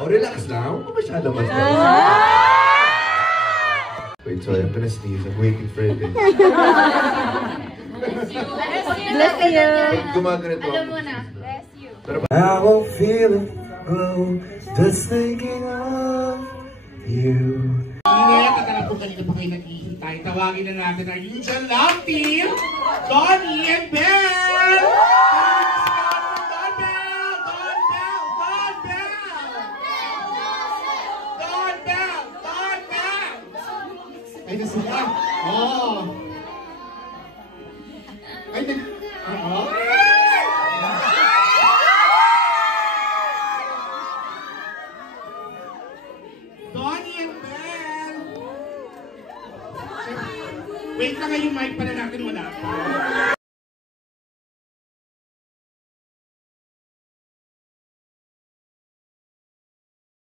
Oh, relax lang. Huwag ka masyado mas. Wait, sorry, I'm gonna sneeze. I'm waiting for it. Bless you. Gumaganito ako. Alam mo na. Bless you. I won't feel it glow just thinking of you. Ingat, at po kanina pa kayo naghihintay. Tawagin na natin ang usual love team, Donnie and Belle! Ay, na sila. Oh. Ay, Donnie and Belle. Wait lang nga yung mic pala natin wala.